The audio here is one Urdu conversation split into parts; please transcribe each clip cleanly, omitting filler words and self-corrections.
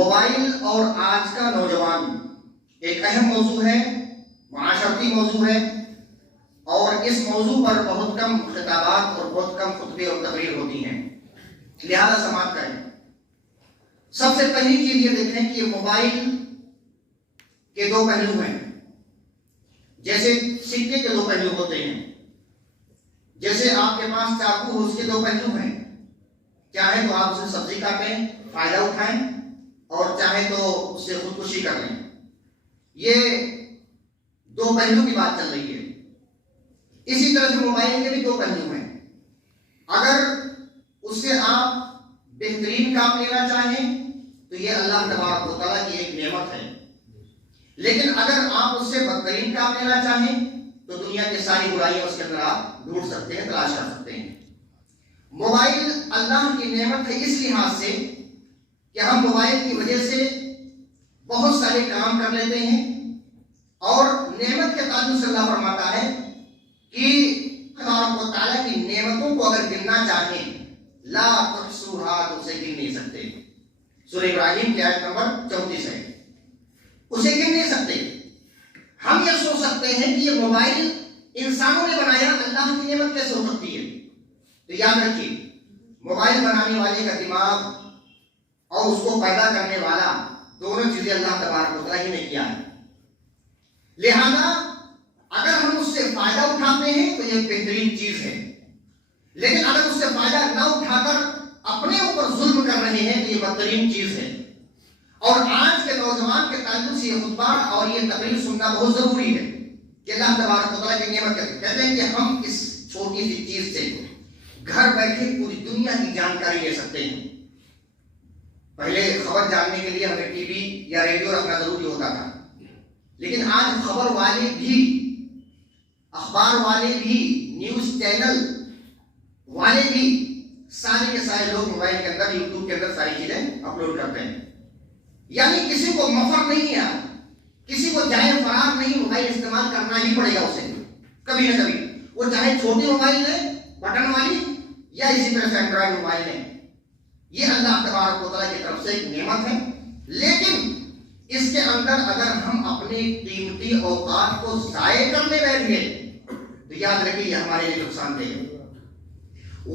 موبائل اور آج کا نوجوان ایک اہم موضوع ہے، معاشرتی موضوع ہے، اور اس موضوع پر بہت کم خطابات اور بہت کم خطبے اور تقریر ہوتی ہیں، لہذا سماعت کریں۔ سب سے پہلی چیز یہ دیکھیں کہ یہ موبائل کے دو پہلو ہیں، جیسے سکے کے دو پہلو ہوتے ہیں، جیسے آپ کے پاس چاقو ہو، اس کے دو پہلو ہیں، چاہے تو آپ اسے سبزی کاٹیں، فائدہ اٹھائیں، اور چاہے تو اس سے خودکشی کر لیں۔ یہ دو پہلو کی بات چل رہی ہے۔ اسی طرح سے موبائل کے بھی دو پہلو ہیں۔ اگر اس سے آپ بہترین کام لینا چاہیں تو یہ اللہ تبارک و تعالیٰ کی ایک نعمت ہے، لیکن اگر آپ اس سے بدترین کام لینا چاہیں تو دنیا کی ساری برائیاں اس کے اندر آپ ڈھونڈ سکتے ہیں، تلاش کر سکتے ہیں۔ موبائل اللہ کی نعمت ہے اس لحاظ سے کہ ہم موبائل کی وجہ سے بہت سارے کام کر لیتے ہیں، اور نعمت کے تعلق سے اللہ فرماتا ہے کہ تبارک و تعالیٰ کی نعمتوں کو اگر گننا چاہیں لا تحصوها، تو اسے گن نہیں سکتے۔ سورہ ابراہیم کی آیت نمبر 34 ہے، اسے گن نہیں سکتے۔ ہم یہ سوچ سکتے ہیں کہ یہ موبائل انسانوں نے بنایا، اللہ کی نعمت کیسے ہو سکتی ہے؟ تو یاد رکھیے، موبائل بنانے والے کا دماغ اور اس کو پیدا کرنے والا، دونوں چیزیں اللہ تبارک و تعالیٰ ہی نے کیا ہے۔ لہذا اگر ہم اس سے فائدہ اٹھاتے ہیں تو یہ بہترین چیز ہے، لیکن اگر اس سے فائدہ نہ اٹھا کر اپنے اوپر ظلم کر رہے ہیں تو یہ بدترین چیز ہے۔ اور آج کے نوجوان کے تعلق سے یہ خطبہ اور یہ تقریر سننا بہت ضروری ہے کہ اللہ تبارک و تعالیٰ کی نعمت کہتے ہیں کہ ہم اس چھوٹی سی چیز سے گھر بیٹھے پوری دنیا کی جانکاری لے سکتے ہیں۔ پہلے خبر جاننے کے لیے ہمیں ٹی وی یا ریڈیو رکھنا ضروری ہوتا تھا، لیکن آج خبر والے بھی، اخبار والے بھی، نیوز چینل والے بھی، سارے کے سارے لوگ موبائل کے اندر، یوٹیوب کے اندر ساری چیزیں اپلوڈ کرتے ہیں۔ یعنی کسی کو مفر نہیں ہے، کسی کو جائے فرار نہیں، موبائل استعمال کرنا ہی پڑے گا اسے کبھی نہ کبھی، وہ چاہے چھوٹی موبائل ہے بٹن والی یا اسی طرح سے اینڈرائڈ موبائل ہے۔ یہ اللہ تبارک و تعالیٰ کی طرف سے ایک نعمت ہے، لیکن اس کے اندر اگر ہم اپنے قیمتی اوقات کو ضائع کرنے بیٹھ گئے تو یاد رکھیے یہ ہمارے لیے نقصان دہ ہے۔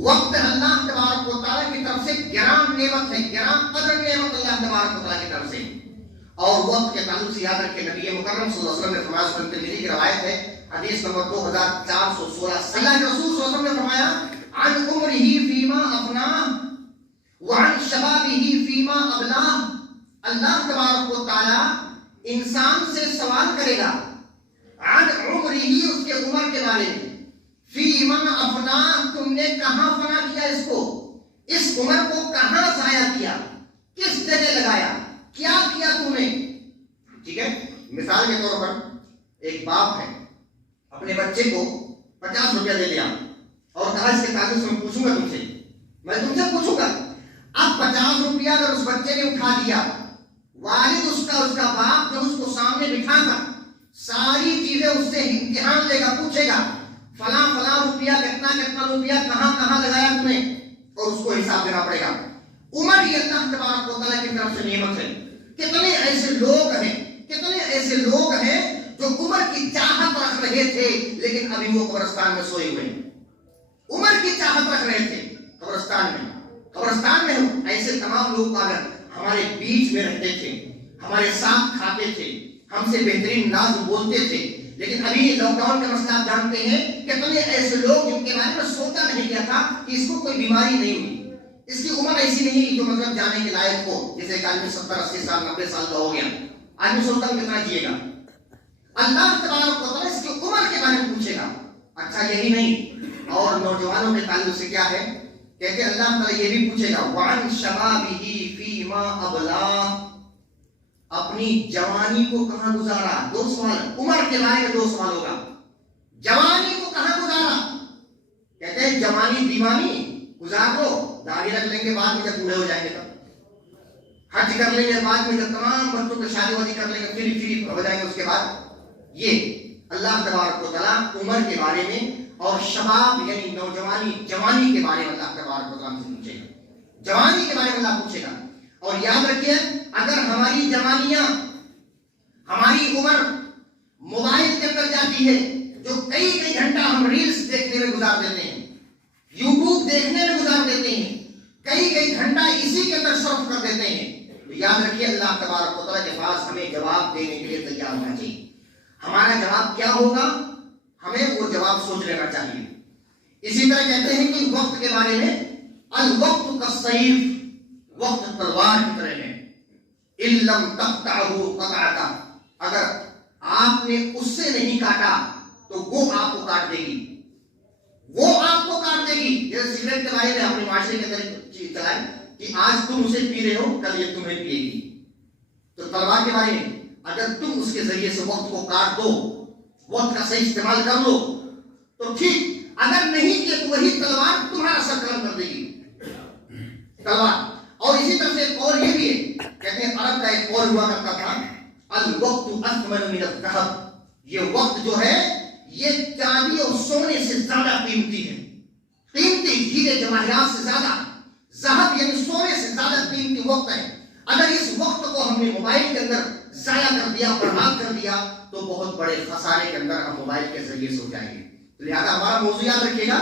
وقت اللہ تبارک و تعالیٰ کی طرف سے گران نعمت ہے، گران قدر نعمت اللہ تبارک و تعالیٰ کی طرف سے۔ اور وقت کے تعلق سے یاد رکھیں، نبی مکرم صلی اللہ علیہ وسلم نے فرمایا، سنن ترمذی کی روایت ہے، حدیث نمبر 2416، اللہ کے رسول صلی اللہ علیہ وسلم نے فرمایا، عن عمرہ فیما افناہ وعن شبابہ فیما ابلاہ، اللہ تبارک و تعالیٰ انسان سے سوال کرے گا عن عمرہ، اس کے عمر کے بارے میں، فیما افناہ، تم نے کہاں فنا کیا اس کو، اس عمر کو کہاں ضائع کیا، کس جگہ لگایا، کیا کیا تم نے۔ ٹھیک ہے، مثال کے طور پر ایک باپ ہے، اپنے بچے کو 50 روپیہ دے دیا اور کہا اس کے تعلق سے میں پوچھوں گا تم سے، میں تم سے پوچھوں گا۔ اب 50 روپیہ اگر اس بچے نے اٹھا لیا، والد اس کا باپ جو اس کو سامنے بٹھا کر ساری چیزیں اس سے امتحان لے گا، پوچھے گا فلاں فلاں روپیہ کتنا روپیہ کہاں لگایا تم نے، اور اس کو حساب دینا پڑے گا۔ عمر یہ اللہ تبارک و تعالیٰ کی طرف سے نعمت ہے۔ کتنے ایسے لوگ ہیں جو عمر کی چاہت رکھ رہے تھے لیکن ابھی وہ قبرستان میں سوئے ہوئے ہیں۔ عمر کی چاہت رکھ رہے تھے قبرستان میں ایسے تمام لوگ اگر ہمارے بیچ میں رہتے تھے، ہمارے ساتھ کھاتے تھے، ہم سے بہترین ناز بولتے تھے، لیکن ابھی لاک ڈاؤن کا مسئلہ آپ جانتے ہیں، کتنے ایسے لوگ جن کے بارے میں سوچا نہیں گیا تھا کہ اس کو کوئی بیماری نہیں ہوئی، اس کی عمر ایسی نہیں جو مطلب جانے کے لائق ہو، جیسے ایک آدمی 70-80 سال 90 سال کا ہو گیا، آدمی سوچتا ہے کتنا جیے گا۔ اللہ تبارک و تعالیٰ اس کی عمر کے بارے میں پوچھے گا۔ اچھا یہی نہیں، اور نوجوانوں کے تعلق سے کیا ہے، کہتے ہیں اللہ تعالیٰ یہ بھی پوچھے گا وعن شبابہ فیما ابلاہ، اپنی جوانی کو کہاں گزارا۔ 2 سوال، عمر کے بارے میں 2 سوال ہوگا، جوانی کو کہاں گزارا۔ کہتے ہیں جوانی دیوانی گزار دو، داڑھی رکھ لیں گے بعد میں جب بوڑھے ہو جائیں گے، تب حج کر لیں گے بعد میں، جب تمام بچوں کو شادی وادی کر لیں گے، فری ہو جائیں گے اس کے بعد۔ یہ اللہ تبارک و تعالیٰ عمر کے بارے میں اور شباب یعنی نوجوانی، جوانی کے بارے میں اللہ تبارک و تعالیٰ سے پوچھے گا، جوانی کے بارے میں اللہ پوچھے گا۔ اور یاد رکھیے، اگر ہماری جوانیاں، ہماری عمر موبائل کے اندر جاتی ہے، جو کئی کئی گھنٹہ ہم ریلز دیکھنے میں گزار دیتے ہیں، یوٹیوب دیکھنے میں گزار دیتے ہیں، کئی کئی گھنٹہ اسی کے اندر صرف کر دیتے ہیں، تو یاد رکھیے اللہ تبارک و تعالیٰ کے پاس ہمیں جواب دینے کے لیے تیار ہونا چاہیے۔ ہمارا جواب کیا ہوگا، ہمیں وہ جواب سوچ لینا چاہیے۔ اسی طرح کہتے ہیں کہ وقت کے بارے میں، الوقت کالسیف، وقت تلوار کی طرح ہے، ان لم تقطعہ قطعک، اگر آپ نے اس سے نہیں کاٹا تو وہ آپ کو کاٹ دے گی، وہ آپ کو کاٹ دے گی۔ جیسے سگریٹ کے بارے میں اپنے معاشرے کے اندر چیز چلائے کہ آج تم اسے پی رہے ہو، کل یہ تمہیں پیے گی۔ تو تلوار کے بارے میں اگر تم اس کے ذریعے سے وقت کو کاٹ دو، وقت کا صحیح استعمال کر لو تو ٹھیک، اگر نہیں کہ تو وہی تلوار تمہارا سر قلم کر دے گی تلوار۔ اور اسی طرح سے ایک اور یہ بھی ہے، کہتے ہیں عرب کا ایک اور ہوا کرتا تھا، الوقت اثمن من الذهب، یہ وقت جو ہے یہ چاندی اور سونے سے زیادہ قیمتی ہے، قیمتی ہیرے جواہرات سے زیادہ، ذہب یعنی سونے سے زیادہ قیمتی وقت ہے۔ اگر اس وقت کو ہم نے موبائل کے اندر ضائع کر دیا، برباد کر دیا، تو بہت بڑے خسارے کے اندر ہم موبائل کے ذریعے سے ہو جائیں گے۔ تو لہٰذا ہمارا موضوع یاد رکھیے گا،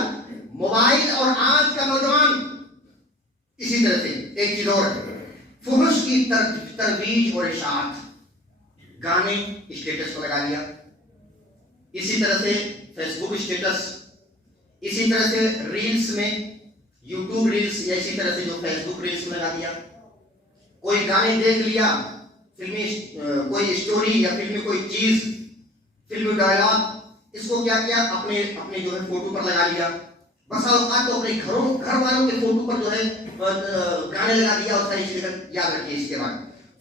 موبائل اور آج کا نوجوان۔ اسی طرح سے ایک چیز اور ہے، فحش کی ترویج اور اشاعت، گانے اسٹیٹس کو لگا لیا، اسی طرح سے فیس بک اسٹیٹس، اسی طرح سے ریلز میں یوٹیوب ریلز، یا اسی طرح سے جو فیس بک ریلز میں لگا دیا، کوئی گانے دیکھ لیا، فلمی کوئی اسٹوری یا فلمی کوئی چیز، فلمی ڈائلاگ، اس کو کیا کیا اپنے جو ہے فوٹو پر لگا لیا۔ بس اوقات تو اپنے گھر والوں کے فوٹو پر جو ہے گانے لگا دیا اور ساری چیزیں۔ یاد رکھیے اس کے بعد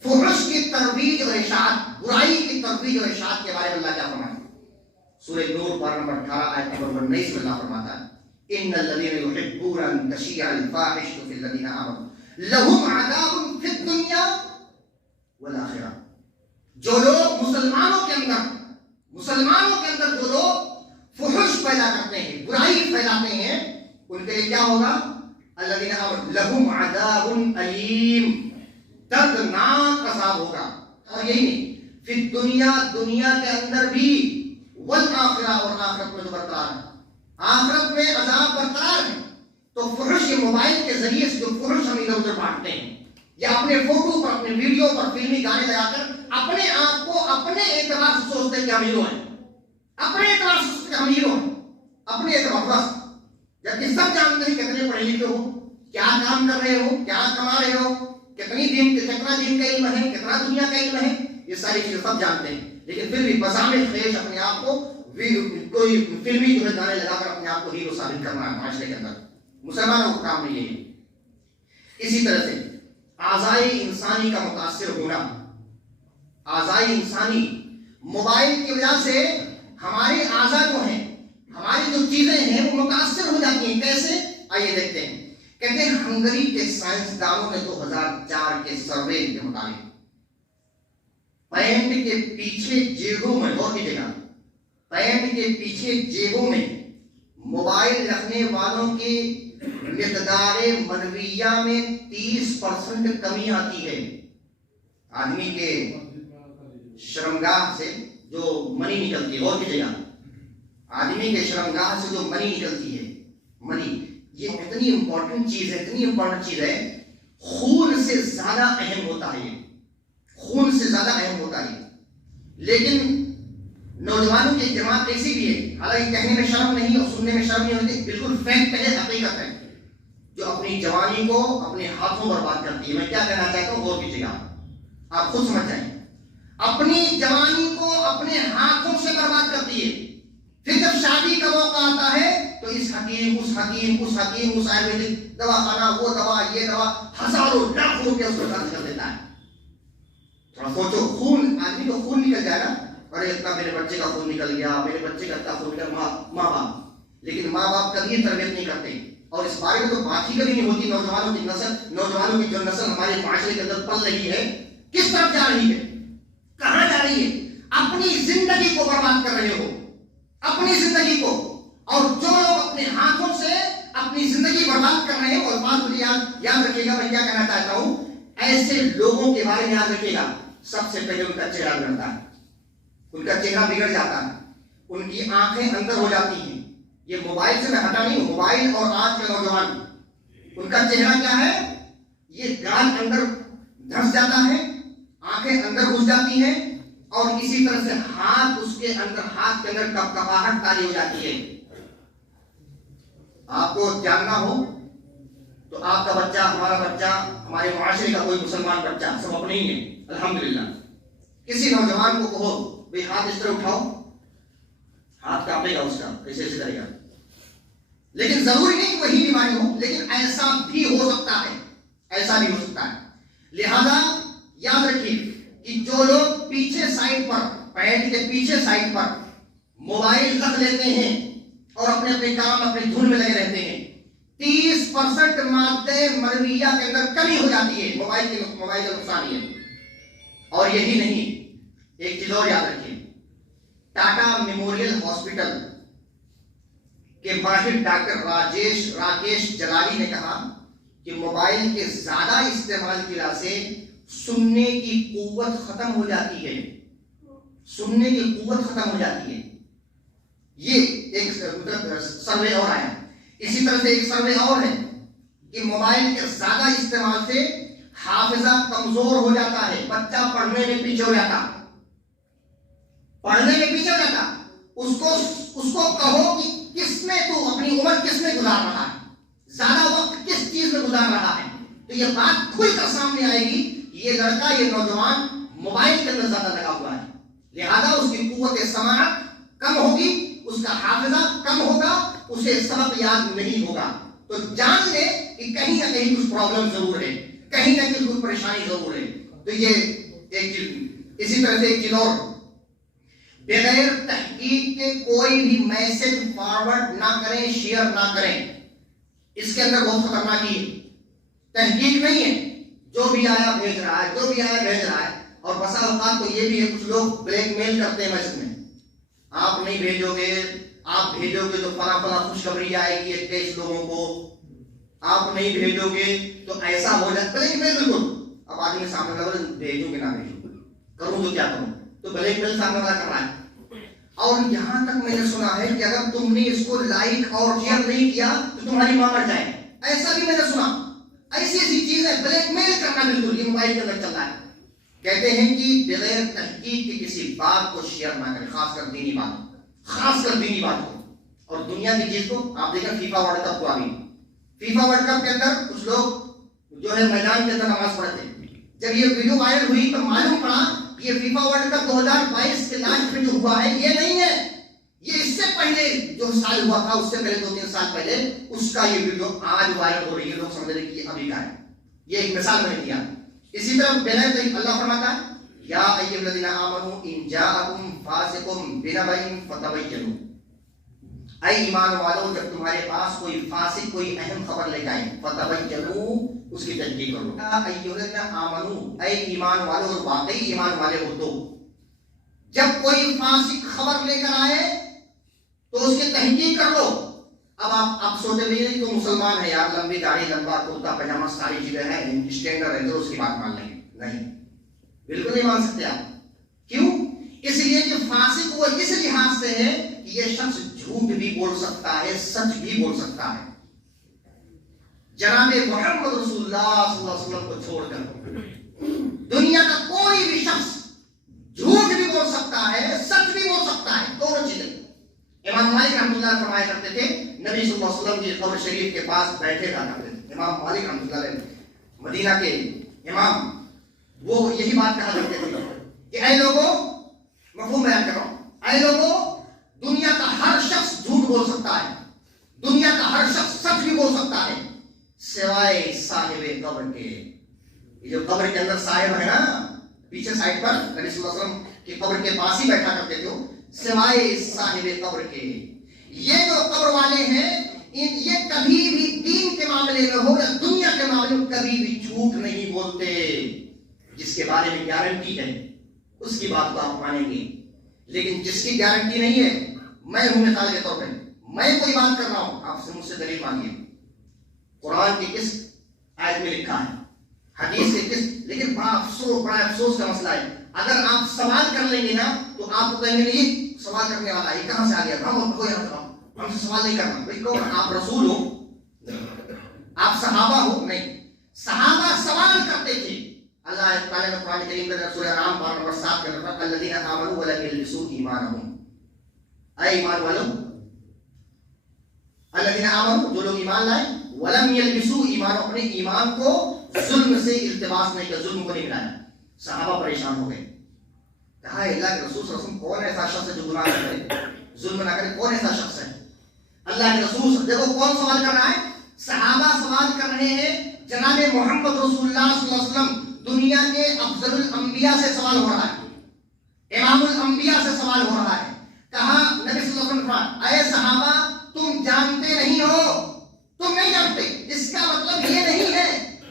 فحش کی ترویج اور اشاعت، برائی کی ترویج اور اشاعت کے بارے میں اللہ کیا فرماتا ہے؟ سورہ نور پارہ نمبر 18 آیت نمبر 19 میں اللہ فرماتا ہے، ان الذين يحبون ان تشيع الفاحشة في الذين آمنوا لهم عذاب في الدنيا والآخرة۔ جو لوگ مسلمانوں کے اندر جو لوگ فحش پیدا کرتے ہیں، برائی پھیلاتے ہیں، ان کے لیے کیا ہوگا؟ الذين آمنوا لهم عذاب أليم، دردناک عذاب ہوگا۔ اور یہی نہیں، فی الدنیا، دنیا کے اندر بھی، والآخرہ، اور آخرت میں جو برقرار ہے، آخرت میں عذاب برقرار ہے۔ تو فحش یہ موبائل کے ذریعے سے جو فحش ہم ادھر ادھر بانٹتے ہیں، یا اپنے فوٹو پر، اپنے ویڈیو پر فلمی گانے لگا کر اپنے آپ کو اپنے اعتبار سے سوچتے ہیں کہ ہم ہیرو ہیں، اپنے اعتبار سے سوچتے ہیں ہم ہیرو ہیں، اپنے اعتبار بس، جبکہ سب جانتے ہیں کتنے پڑھے لکھے ہو، کیا کام کر رہے ہو، کیا کما رہے ہو، کتنا دین کا علم ہے، کتنا دنیا کا علم ہے، یہ ساری چیزیں سب جانتے ہیں، لیکن پھر بھی بزامِ خیش اپنے آپ کو کوئی فلمی جو ہے گانے لگا کر اپنے آپ کو ہیرو ثابت کرنا ہے معاشرے کے اندر۔ مسلمانوں کا کام نہیں ہے۔ اسی طرح سے اعضائے انسانی کا متاثر ہونا، اعضائے انسانی، موبائل کی وجہ سے ہمارے اعضاء جو ہیں، ہماری جو چیزیں ہیں وہ متاثر ہو جاتی ہیں۔ کیسے؟ آئیے دیکھتے ہیں۔ کہتے ہیں ہنگری کے سائنسدانوں نے 2004 کے سروے کے مطابق پینٹ کے پیچھے جیبوں میں، غور کیجیے گا، پینٹ کے پیچھے جیبوں میں موبائل رکھنے والوں کی مقدار منویہ میں 30% کمی آتی ہے۔ آدمی کے شرمگاہ سے جو منی نکلتی ہے، غور کیجیے گا، آدمی کے شرمگاہ سے جو منی نکلتی ہے، منی، یہ اتنی امپورٹنٹ چیز ہے، خون سے زیادہ اہم ہوتا ہے، یہ خون سے زیادہ اہم ہوتا ہے۔ لیکن نوجوانوں کی جماعت ایسی بھی ہے، حالانکہ کہنے میں شرم نہیں اور سننے میں شرم نہیں ہوتی، بالکل فیکٹ ہے، حقیقت ہے، جو اپنی جوانی کو اپنے ہاتھوں برباد کرتی ہے۔ میں کیا کہنا چاہتا ہوں، غور کیجیے گا، آپ خود سمجھ جائیں، اپنی جوانی کو اپنے ہاتھوں سے برباد کرتی ہے۔ پھر جب شادی کا موقع آتا ہے تو اس حکیم اس آیورویدک دوا خانہ، وہ دوا، یہ دوا، ہزاروں لاکھ روپے اس کو خرچ کر دیتا ہے۔ تھوڑا سوچو، خون، آدمی کو خون نکل جائے نا، ارے اتنا میرے بچے کا خون نکل گیا، میرے بچے کا اتنا خون نکل، ماں باپ، لیکن ماں باپ کبھی تربیت نہیں کرتے، اور اس بارے میں تو بات ہی کبھی نہیں ہوتی۔ نوجوانوں کی جو نسل ہمارے معاشرے کے اندر پل رہی ہے، کس طرف جا رہی ہے، کہاں جا رہی ہے؟ اپنی زندگی کو برباد کر رہے ہو، اپنی زندگی کو۔ اور جو لوگ اپنے ہاتھوں سے اپنی زندگی برباد کر رہے ہیں، اور بات یاد رکھیے گا، میں کیا کہنا چاہتا ہوں، ایسے لوگوں کے بارے میں یاد رکھیے گا، سب سے پہلے ان کا چہرہ بگڑتا ہے، ان کا چہرہ بگڑ جاتا ہے، ان کی آنکھیں اندر ہو جاتی ہیں. یہ موبائل سے میں ہٹا نہیں ہوں، موبائل اور آج کے نوجوان، ان کا چہرہ کیا ہے؟ یہ گال اندر دھس جاتا ہے، آنکھیں اندر گھس جاتی ہیں، اور اسی طرح سے ہاتھ اس کے اندر، ہاتھ کے اندر کپکپاہٹ تاری ہو جاتی ہے. آپ کو جاننا ہو تو آپ کا بچہ، ہمارا بچہ، ہمارے معاشرے کا کوئی مسلمان بچہ، سب اپنے ہی ہیں الحمدللہ. کسی نوجوان کو کہو بھئی ہاتھ اس طرح اٹھاؤ، ہاتھ کانپے گا اس کا، ایسے ایسے کرے گا. لیکن ضروری نہیں وہی بیماری ہو، لیکن ایسا بھی ہو سکتا ہے، ایسا بھی ہو سکتا ہے. لہذا یاد رکھیے کہ جو لوگ پیچھے سائڈ پر، پینٹ کے پیچھے سائڈ پر موبائل رکھ لیتے ہیں اور اپنے اپنے کام، اپنے دھن میں لگے رہتے ہیں، 30% مادے منویہ کے اندر کمی ہو جاتی ہے. موبائل کا نقصان یہ ہے. اور یہی نہیں، ایک چیز اور یاد رکھیے، ٹاٹا میموریل ہاسپٹل کے ماہر ڈاکٹر راکیش جلالی نے کہا کہ موبائل کے زیادہ استعمال کی وجہ سے سننے کی قوت ختم ہو جاتی ہے، سننے کی قوت ختم ہو جاتی ہے. یہ ایک سروے اور آیا. اسی طرح سے ایک سروے اور ہے کہ موبائل کے زیادہ استعمال سے حافظہ کمزور ہو جاتا ہے، بچہ پڑھنے میں پیچھے ہو جاتا، پڑھنے میں پیچھے ہو جاتا. اس کو کہو کہ کس میں تو اپنی عمر کس میں گزار رہا ہے، زیادہ وقت کس چیز میں گزار رہا ہے، تو یہ بات کھل کر سامنے آئے گی کہ یہ لڑکا، یہ نوجوان موبائل کے اندر زیادہ لگا ہوا ہے. لہذا اس کی قوت سماعت کم ہوگی، اس کا حافظہ کم ہوگا، اسے سبق یاد نہیں ہوگا. تو جان لے کہ کہیں نہ کہیں کچھ پرابلم ضرور ہے، کہیں نہ کہیں کچھ پریشانی ضرور ہے. تو یہ ایک چیز. اسی طرح سے ایک چیز اور، بغیر تحقیق کے کوئی بھی میسج فارورڈ نہ کریں، شیئر نہ کریں. اس کے اندر بہت خطرناک ہے، تحقیق نہیں ہے، جو بھی آیا بھیج رہا ہے، جو بھی آیا بھیج رہا ہے. اور بسا اوقات تو یہ بھی ہے، کچھ لوگ بلیک میل کرتے ہیں میسج میں، آپ نہیں بھیجو گے، آپ بھیجو گے تو فلاں فلاں خوشخبری آئے گی 21 لوگوں کو، آپ نہیں بھیجو گے تو ایسا ہو جائے. بلیک میل بالکل. اب آدمی سامنے لگا بھیجوں کہ نہ بھیجوں، کروں تو کیا کروں، تو بلیک میل سامنے والا کر رہا ہے. اور یہاں تک میں نے سنا ہے کہ اگر تم نے اس کو لائک اور شیئر نہیں کیا تو تمہاری ماں مر جائے. ایسا بھی میں نے سنا. ایسی ایسی چیز ہے، بلیک میل کرنا بالکل یہ موبائل کے اندر چل رہا ہے. کہتے ہیں کہ بغیر تحقیق کے کسی بات کو شیئر نہ کریں، خاص کر دینی بات، خاص کر دینی بات کو. اور دنیا کی چیز کو آپ دیکھیں، فیفا ورلڈ کپ کو ابھی فیفا ورلڈ کپ کے اندر کچھ لوگ جو ہے میدان کے اندر نماز پڑھتے ہیں. جب یہ ویڈیو وائرل ہوئی تو معلوم پڑا یہ فیفا ورلڈ کپ 2022 کے لاسٹ میں جو ہوا ہے یہ نہیں ہے، یہ اس سے پہلے جو سال ہوا تھا، اس سے پہلے 2-3 سال پہلے اس کا یہ ویڈیو آج وائرل ہو رہی ہے. لوگ سمجھ رہے کہ یہ ابھی کا ہے. یہ ایک مثال میں نے دیا. اسی طرح بغیر اللہ فرماتا ہے یا ایھا الذین آمنوا ان جاءکم فاسق بنبأ فتبینوا. اے ایمان والو، جب تمہارے پاس کوئی فاسق کوئی اہم خبر لے جائے، فتبینوا، اس کی تحقیق کرو. ایھا الذین آمنوا، اے ایمان والو، اور واقعی ایمان والے ہو تو جب کوئی فاسق خبر لے کر آئے تو اس کی تحقیق کر لو. اب آپ سوچے بھی نہیں تو مسلمان ہے یار، لمبی داڑھی، لمبا کرتا پاجامہ، ساری چیزیں ہیں، اسٹینڈرڈ ہے، تو اس کی بات مان لیں گے. نہیں، بالکل نہیں مان سکتے آپ. کیوں؟ اس لیے کہ فاسق وہ اس لحاظ سے ہے کہ یہ شخص جھوٹ بھی بول سکتا ہے، سچ بھی بول سکتا ہے. جناب محمد رسول اللہ صلی اللہ علیہ وسلم کو چھوڑ کر دنیا کا کوئی بھی شخص جھوٹ بھی بول سکتا ہے، سچ بھی بول سکتا ہے، دونوں چیزیں. امام مالک رحمۃ اللہ فرمایا کرتے تھے، نبی صلی اللہ علیہ وسلم کی قبر شریف کے پاس بیٹھے رہا کرتے تھے. امام مالک رحمۃ اللہ علیہ، مدینہ کے امام، وہ یہی بات کہا کرتے تھے کہ اے لوگوں، مفہوم بیان کر رہا ہوں، اے لوگوں، دنیا کا ہر شخص جھوٹ بول سکتا ہے، دنیا کا ہر شخص سچ بھی بول سکتا ہے، سوائے صاحب قبر کے. یہ جو قبر کے اندر صاحب ہے نا، پیچھے سائڈ پر نبی صلی اللہ علیہ وسلم کی قبر کے پاس ہی بیٹھا کرتے تھے، سوائے صاحب قبر کے. یہ جو قبر والے ہیں، یہ کبھی بھی دین کے معاملے میں ہو یا دنیا کے معاملے میں کبھی بھی جھوٹ نہیں بولتے. جس کے بارے میں گارنٹی ہے اس کی بات کو آپ مانیں گے، لیکن جس کی گارنٹی نہیں ہے، میں ہوں مثال کے طور پہ، میں کوئی بات کر رہا ہوں، آپ سے مجھ سے دلیل مانگیے. قرآن کی کس آیت میں لکھا ہے حدیث کے لیکن بڑا افسوس کا مسئلہ ہے. اگر آپ سوال کر لیں گے نا تو آپ کو کہیں گے نہیں سوال کرنے والا ہے کہاں سے آ گیا, ہم سے سوال نہیں کرنا. بھائی کون آپ رسول ہو, آپ صحابہ ہو؟ نہیں, صحابہ سوال کرتے تھے. اللہ تعالیٰ نے قرآن کریم کے اندر سورہ انعام باب نمبر 7 کے اندر الذین آمنوا ولم یلبسوا ایمانہم, اے ایمان والو, الذین آمنوا جو لوگ ایمان لائے, ولم یلبسوا ایمان, اپنے ایمان کو ظلم سے التباس نہیں کیا, ظلم کو نہیں ملایا. صحابہ پریشان ہو گئے, کہا اللہ کے رسول صلی اللہ علیہ وسلم کون ایسا شخص ہے جو گناہ نہ کرے, ظلم نہ کرے, کون ایسا شخص ہے؟ اللہ کے رسول دیکھو کون سوال کر رہا ہے, صحابہ سوال کر رہے ہیں. جناب محمد رسول اللہ صلی اللہ علیہ وسلم دنیا کے افضل الانبیاء سے سوال ہو رہا ہے, امام الانبیاء سے سوال ہو رہا ہے. کہا نبی صلی اللہ علیہ وسلم اے صحابہ تم جانتے نہیں ہو, تم نہیں جانتے, اس کا مطلب یہ نہیں ہے,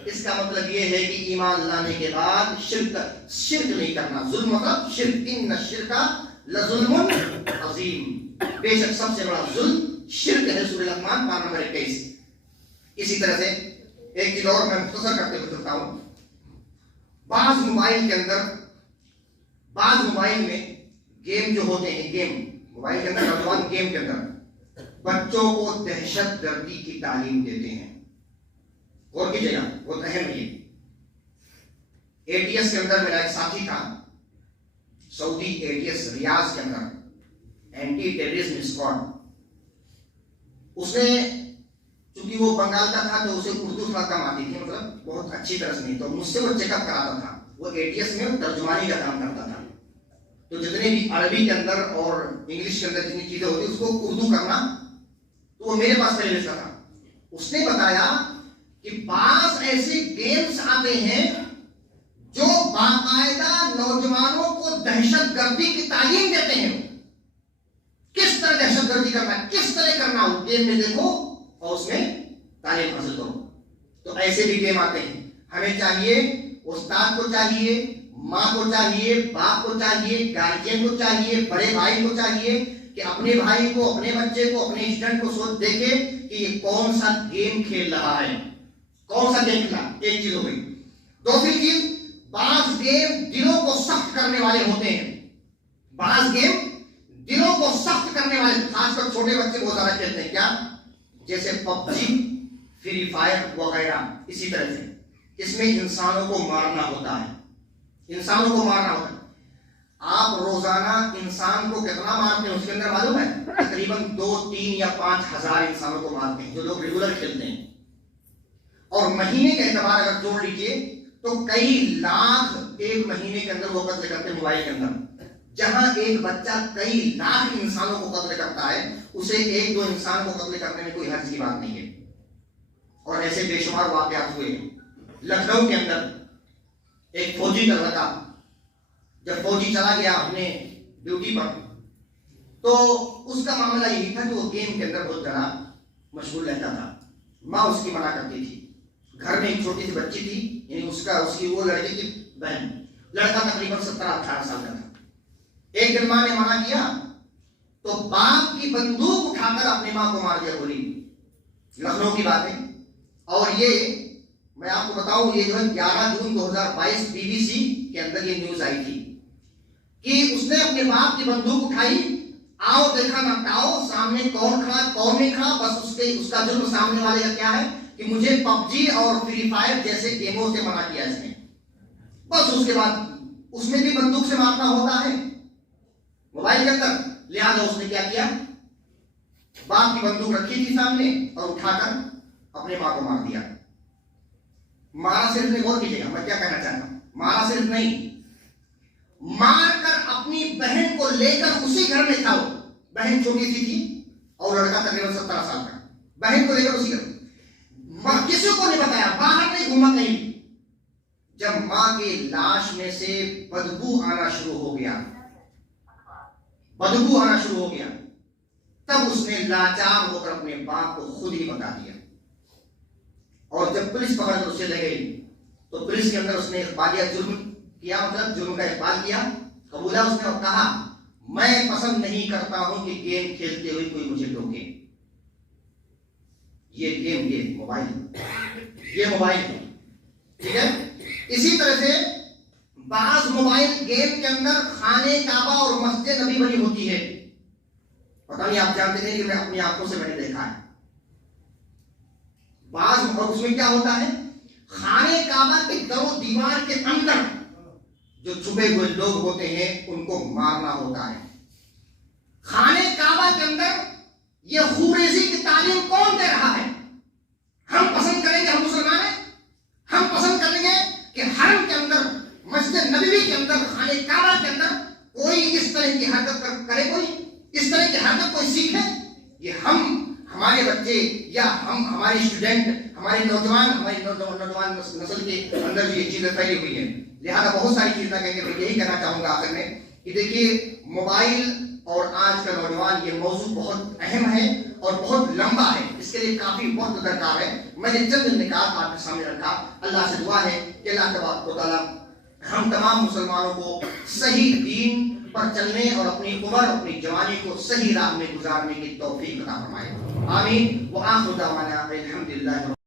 اس کا مطلب یہ ہے کہ ایمان لانے کے بعد شرک نہیں کرنا. ظلم مطلب شرک, ان الشرک لظلم عظیم, بے شک سب سے بڑا ظلم شرک ہے. سورہ لقمان پارہ نمبر 21. اسی طرح سے ایک چیز اور میں مختصر کرتے ہوئے چلتا ہوں. بعض موبائل کے اندر, بعض موبائل میں گیم جو ہوتے ہیں, گیم موبائل کے اندر, نوجوان گیم کے اندر بچوں کو دہشت گردی کی تعلیم دیتے ہیں. غور کیجیے گا, بہت اہم ہے. ATS کے اندر میرا ایک ساتھی تھا, سعودی ATS ریاض کے اندر, اینٹی ٹیررزم اسکواڈ. اس نے چونکہ وہ بنگال کا تھا تو اسے اردو تھوڑا کم آتی تھی, مطلب بہت اچھی طرح سے نہیں, تو مجھ سے وہ چیک اپ کراتا تھا. وہ ATS میں ترجمانی کا کام کرتا تھا, تو جتنے بھی عربی کے اندر اور انگلش کے اندر جتنی چیزیں ہوتی اس کو اردو کرنا, تو وہ میرے پاس پہلے لکھتا تھا. اس نے بتایا کہ بعض ایسے گیمز آتے ہیں جو باقاعدہ نوجوانوں کو دہشت گردی کی تعلیم دیتے ہیں. کس طرح دہشت گردی کرنا ہے, کس طرح کرنا ہو, گیم میں دیکھو اور اس میں تعلیم حاصل کرو. تو ایسے بھی گیم آتے ہیں. ہمیں چاہیے, استاد کو چاہیے, ماں کو چاہیے, باپ کو چاہیے, گارجین کو چاہیے, بڑے بھائی کو چاہیے کہ اپنے بھائی کو, اپنے بچے کو, اپنے اسٹوڈنٹ کو سوچ دیکھے کہ یہ کون سا گیم کھیل رہا ہے, کون سا گیم کھیلا. ایک چیز ہو گئی. دوسری چیز, بعض گیم دلوں کو سخت کرنے والے ہوتے ہیں. بعض گیم دلوں کو سخت کرنے والے, خاص کر چھوٹے بچے بہت زیادہ کھیلتے ہیں. کیا؟ جیسے PUBG, فری فائر وغیرہ. اسی طرح سے اس میں انسانوں کو مارنا ہوتا ہے, انسانوں کو مارنا ہوتا ہے. آپ روزانہ انسان کو کتنا مارتے ہیں اس کے اندر معلوم ہے؟ تقریباً 2, 3 یا 5 ہزار انسانوں کو مارتے ہیں جو لوگ ریگولر کھیلتے ہیں. اور مہینے کے اعتبار اگر جوڑ لیجیے تو کئی لاکھ ایک مہینے کے اندر وہ قتل کرتے ہیں موبائل کے اندر. جہاں ایک بچہ کئی لاکھ انسانوں کو قتل کرتا ہے, اسے 1-2 انسان کو قتل کرنے میں کوئی حرج کی بات نہیں ہے. اور ایسے بے شمار واقعات ہوئے ہیں. لکھنؤ کے اندر ایک فوجی کا لڑکا, جب فوجی چلا گیا اپنے ڈیوٹی پر, تو اس کا معاملہ یہی تھا کہ وہ گیم کے اندر بہت زیادہ مشغول رہتا تھا. ماں اس کی منع کرتی تھی. گھر میں ایک چھوٹی سی بچی تھی, یعنی اس کی وہ لڑکی کی بہن, لڑکا تقریباً 17-18 سال کا تھا. ایک دن ماں نے منع کیا تو باپ کی بندوق اٹھا کر اپنی ماں کو مار دیا گولی. لکھنؤ کی بات ہے. اور یہ میں آپ کو بتاؤں, یہ جو ہے 11 جون 2022 BBC کے اندر یہ نیوز آئی تھی کہ اس نے اپنے باپ کی بندوق اٹھائی, آؤ دیکھا نہ پاؤ سامنے کون کھڑا کون نہیں کھڑا, بس اس کا جرم سامنے والے کا کیا ہے کہ مجھے PUBG اور فری فائر جیسے گیموں سے منع کیا اس نے. بس اس کے بعد اس میں بھی بندوق سے مارنا ہوتا ہے موبائل کے اندر, لہذا اس نے کیا کیا, باپ کی بندوق رکھی تھی سامنے اور اٹھا کر اپنے ماں کو مار دیا. مارا صرف نہیں, غور کیجیے گا میں کیا کہنا چاہتا ہوں, مارا صرف نہیں, مار کر اپنی بہن کو لے کر اسی گھر میں تھا. وہ بہن چھوٹی سی تھی اور لڑکا تقریباً 17 سال کا. بہن کو لے کر اسی گھر, کسی کو نہیں بتایا, باہر نہیں گھوما کہیں. جب ماں کی لاش میں سے بدبو آنا شروع ہو گیا, بدبو آنا شروع ہو گیا, تب اس نے لاچار ہو کر اپنے باپ کو خود ہی بتا دیا. اور جب پولیس پکڑ کر اسے لے گئی تو پولیس کے اندر اس نے اقبالیہ جرم کیا, مطلب جرم کا اقبال کیا, قبولہ اس نے, اور کہا میں پسند نہیں کرتا ہوں کہ گیم کھیلتے ہوئے کوئی مجھے روکے. یہ گیم, یہ موبائل ہے, ٹھیک ہے. اسی طرح سے بعض موبائل گیم کے اندر خانے کعبہ اور مسجد نبی بنی ہوتی ہے. پتہ نہیں آپ جانتے نہیں کہ میں اپنی آنکھوں سے میں نے دیکھا ہے. بعض اس میں کیا ہوتا ہے, خانے کعبہ کے در و دیوار کے اندر جو چھپے ہوئے لوگ ہوتے ہیں ان کو مارنا ہوتا ہے. خانے کعبہ کے اندر یہ خوریزی کی تعلیم کون دے رہا ہے؟ ہم پسند کریں گے, ہم مسلمان ہیں, ہم پسند کریں گے کہ حرم کے اندر, مسجد نبوی کے اندر, خانے کعبہ کے اندر کوئی اس طرح کی حرکت کرے, کوئی اس طرح کی حرکت کوئی سیکھے؟ یہ ہمارے بچے یا ہمارے اسٹوڈنٹ, ہمارے نوجوان, ہماری نوجوان نسل کے اندر یہ چیزیں پھیلی ہوئی ہیں. لہذا بہت ساری چیزیں کہیں گے, میں یہی کہنا چاہوں گا آخر میں کہ دیکھیے موبائل اور آج کا نوجوان, یہ موضوع بہت اہم ہے اور بہت لمبا ہے, اس کے لیے کافی وقت درکار ہے. میں نے چند نکات آپ کے سامنے رکھا. اللہ سے دعا ہے کہ اللہ تبارک و تعالیٰ ہم تمام مسلمانوں کو صحیح دین پر چلنے اور اپنی عمر, اپنی جوانی کو صحیح راہ میں گزارنے کی توفیق عطا فرمائے. آمین. وآخر دعوانا الحمدللہ.